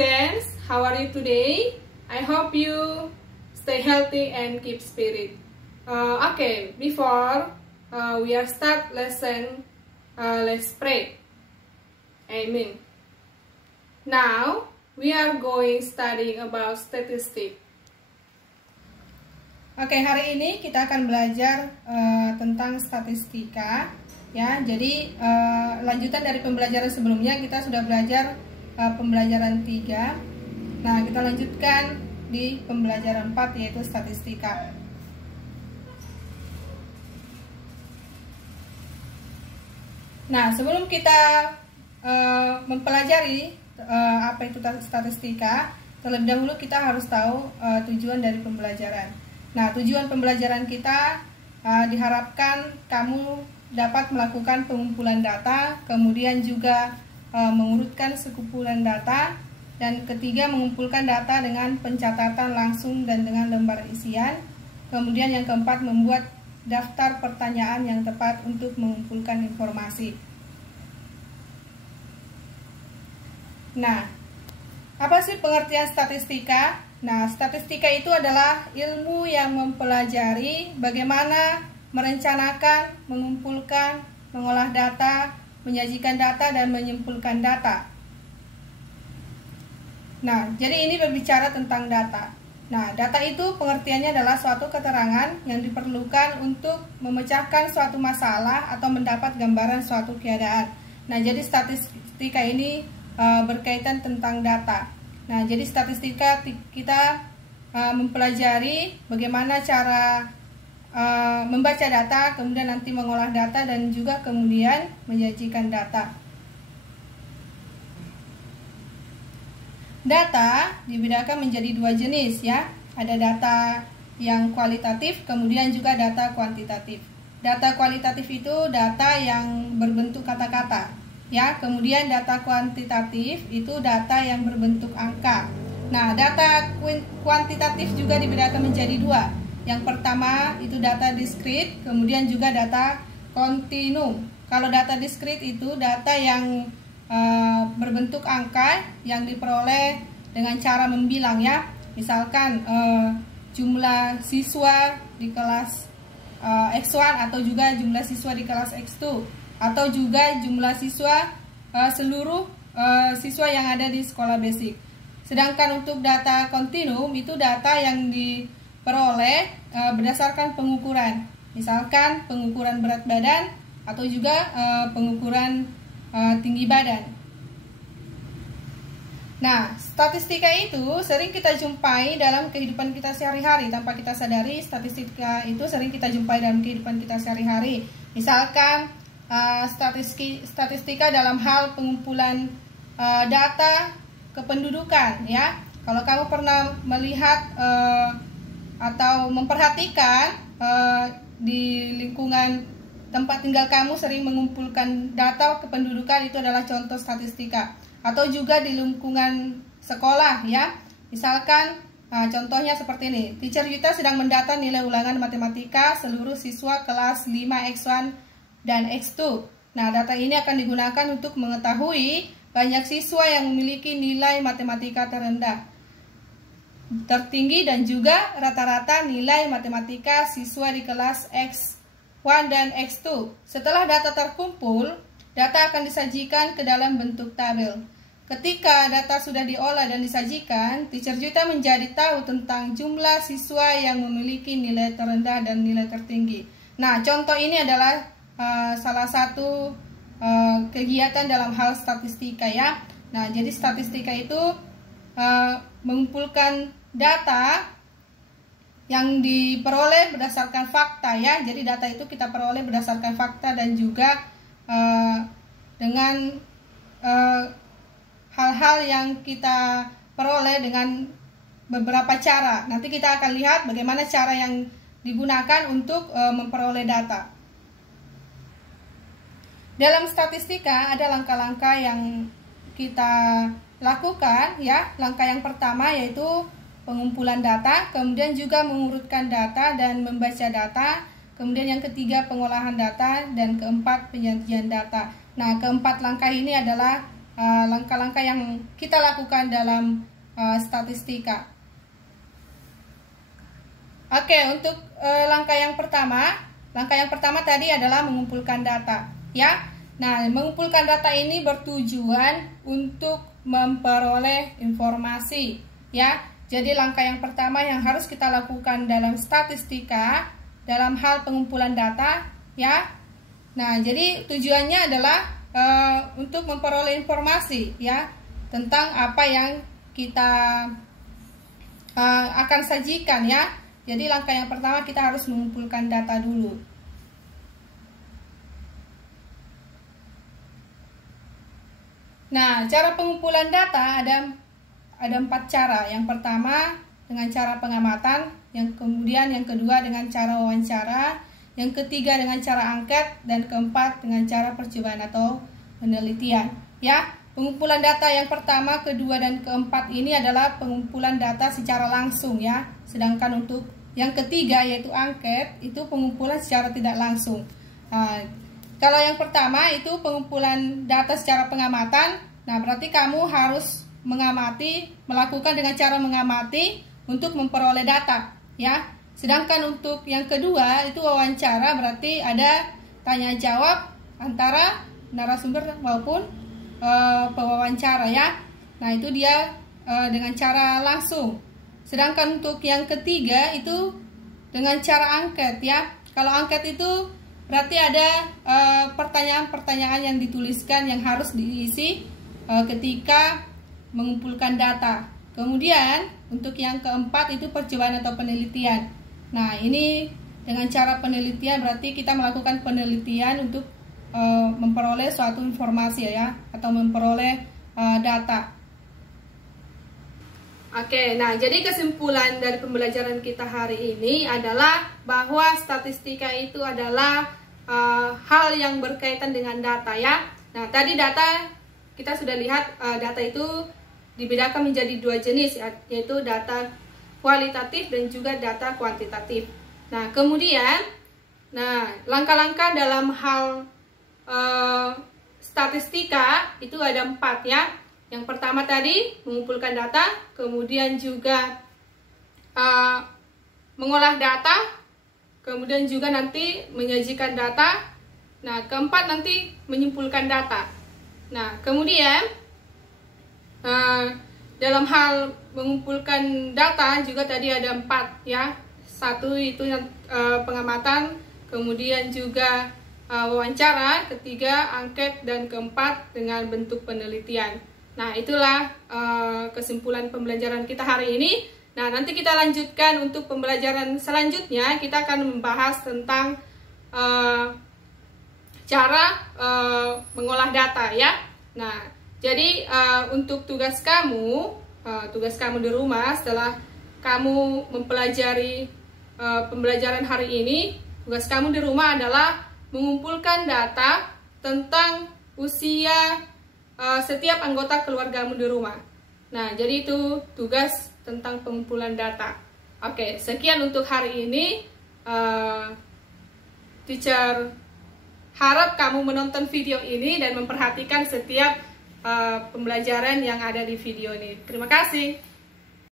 students, how are you today? I hope you stay healthy and keep spirit. Okay, before we are start lesson, let's pray. Amen. Now we are going studying about statistics. Oke, hari ini kita akan belajar tentang statistika, ya. Jadi lanjutan dari pembelajaran sebelumnya kita sudah belajar pembelajaran 3. Nah, kita lanjutkan di pembelajaran 4, yaitu statistika. Nah, sebelum kita mempelajari apa itu statistika, terlebih dahulu kita harus tahu tujuan dari pembelajaran. Nah, tujuan pembelajaran kita diharapkan kamu dapat melakukan pengumpulan data, kemudian juga mengurutkan sekumpulan data, dan ketiga mengumpulkan data dengan pencatatan langsung dan dengan lembar isian. Kemudian yang keempat membuat daftar pertanyaan yang tepat untuk mengumpulkan informasi. Nah, apa sih pengertian statistika? Nah, statistika itu adalah ilmu yang mempelajari bagaimana merencanakan, mengumpulkan, mengolah data, menyajikan data, dan menyimpulkan data. Nah, jadi ini berbicara tentang data. Nah, data itu pengertiannya adalah suatu keterangan yang diperlukan untuk memecahkan suatu masalah atau mendapat gambaran suatu keadaan. Nah, jadi statistika ini berkaitan tentang data. Nah, jadi statistika kita mempelajari bagaimana cara membaca data, kemudian nanti mengolah data, dan juga kemudian menyajikan data. Data dibedakan menjadi dua jenis, ya. Ada data yang kualitatif, kemudian juga data kuantitatif. Data kualitatif itu data yang berbentuk kata-kata, ya. Kemudian data kuantitatif itu data yang berbentuk angka. Nah, data kuantitatif juga dibedakan menjadi dua. Yang pertama itu data diskrit, kemudian juga data kontinum. Kalau data diskrit itu data yang berbentuk angka yang diperoleh dengan cara membilang, ya. Misalkan jumlah siswa di kelas X1 atau juga jumlah siswa di kelas X2, atau juga jumlah siswa seluruh siswa yang ada di sekolah basic. Sedangkan untuk data kontinum itu data yang diperoleh berdasarkan pengukuran, misalkan pengukuran berat badan atau juga pengukuran tinggi badan. Nah, statistika itu sering kita jumpai dalam kehidupan kita sehari-hari tanpa kita sadari. Statistika itu sering kita jumpai dalam kehidupan kita sehari-hari. Misalkan statistika dalam hal pengumpulan data kependudukan, ya. Kalau kamu pernah melihat atau memperhatikan di lingkungan tempat tinggal kamu sering mengumpulkan data kependudukan, itu adalah contoh statistika. Atau juga di lingkungan sekolah, ya. Misalkan contohnya seperti ini. Teacher Yuta sedang mendata nilai ulangan matematika seluruh siswa kelas 5 X1 dan X2. Nah, data ini akan digunakan untuk mengetahui banyak siswa yang memiliki nilai matematika terendah, tertinggi, dan juga rata-rata nilai matematika siswa di kelas X1 dan X2. Setelah data terkumpul, data akan disajikan ke dalam bentuk tabel. Ketika data sudah diolah dan disajikan, Teacher Yuta menjadi tahu tentang jumlah siswa yang memiliki nilai terendah dan nilai tertinggi. Nah, contoh ini adalah salah satu kegiatan dalam hal statistika, ya. Nah, jadi statistika itu mengumpulkan data yang diperoleh berdasarkan fakta, ya. Jadi data itu kita peroleh berdasarkan fakta dan juga dengan hal-hal yang kita peroleh dengan beberapa cara. Nanti kita akan lihat bagaimana cara yang digunakan untuk memperoleh data. Dalam statistika ada langkah-langkah yang kita lakukan, ya. Langkah yang pertama yaitu pengumpulan data, kemudian juga mengurutkan data dan membaca data, kemudian yang ketiga pengolahan data, dan keempat penyajian data. Nah, keempat langkah ini adalah langkah-langkah yang kita lakukan dalam statistika. Oke, untuk langkah yang pertama tadi adalah mengumpulkan data, ya. Nah, mengumpulkan data ini bertujuan untuk memperoleh informasi, ya. Jadi langkah yang pertama yang harus kita lakukan dalam statistika dalam hal pengumpulan data, ya. Nah, jadi tujuannya adalah untuk memperoleh informasi, ya, tentang apa yang kita akan sajikan, ya. Jadi langkah yang pertama kita harus mengumpulkan data dulu. Nah, cara pengumpulan data ada 4 cara. Yang pertama dengan cara pengamatan, yang kedua dengan cara wawancara, yang ketiga dengan cara angket, dan keempat dengan cara percobaan atau penelitian. Ya, pengumpulan data yang pertama, kedua, dan keempat ini adalah pengumpulan data secara langsung, ya. Sedangkan untuk yang ketiga yaitu angket itu pengumpulan secara tidak langsung. Kalau yang pertama itu pengumpulan data secara pengamatan, nah berarti kamu harus melakukan dengan cara mengamati untuk memperoleh data, ya. Sedangkan untuk yang kedua itu wawancara, berarti ada tanya jawab antara narasumber maupun pewawancara, ya. Nah, itu dia dengan cara langsung. Sedangkan untuk yang ketiga itu dengan cara angket, ya. Kalau angket itu berarti ada pertanyaan-pertanyaan yang dituliskan yang harus diisi ketika mengumpulkan data. Kemudian untuk yang keempat itu percobaan atau penelitian. Nah, ini dengan cara penelitian berarti kita melakukan penelitian untuk memperoleh suatu informasi, ya, atau memperoleh data. Oke, nah jadi kesimpulan dari pembelajaran kita hari ini adalah bahwa statistika itu adalah hal yang berkaitan dengan data, ya. Nah, tadi data kita sudah lihat data itu dibedakan menjadi 2 jenis, yaitu data kualitatif dan juga data kuantitatif. Nah, kemudian langkah-langkah dalam hal statistika itu ada 4, ya. Yang pertama tadi mengumpulkan data, kemudian juga mengolah data, kemudian juga nanti menyajikan data. Nah, keempat nanti menyimpulkan data. Nah, kemudian dalam hal mengumpulkan data juga tadi ada 4, ya. Satu itu yang pengamatan, kemudian juga wawancara, ketiga angket, dan keempat dengan bentuk penelitian. Nah, itulah kesimpulan pembelajaran kita hari ini. Nah, nanti kita lanjutkan untuk pembelajaran selanjutnya. Kita akan membahas tentang cara mengolah data, ya. Nah, jadi untuk tugas kamu di rumah setelah kamu mempelajari pembelajaran hari ini, tugas kamu di rumah adalah mengumpulkan data tentang usia setiap anggota keluargamu di rumah. Nah, jadi itu tugas tentang pengumpulan data. Oke, sekian untuk hari ini. Teacher harap kamu menonton video ini dan memperhatikan setiap pembelajaran yang ada di video ini. Terima kasih.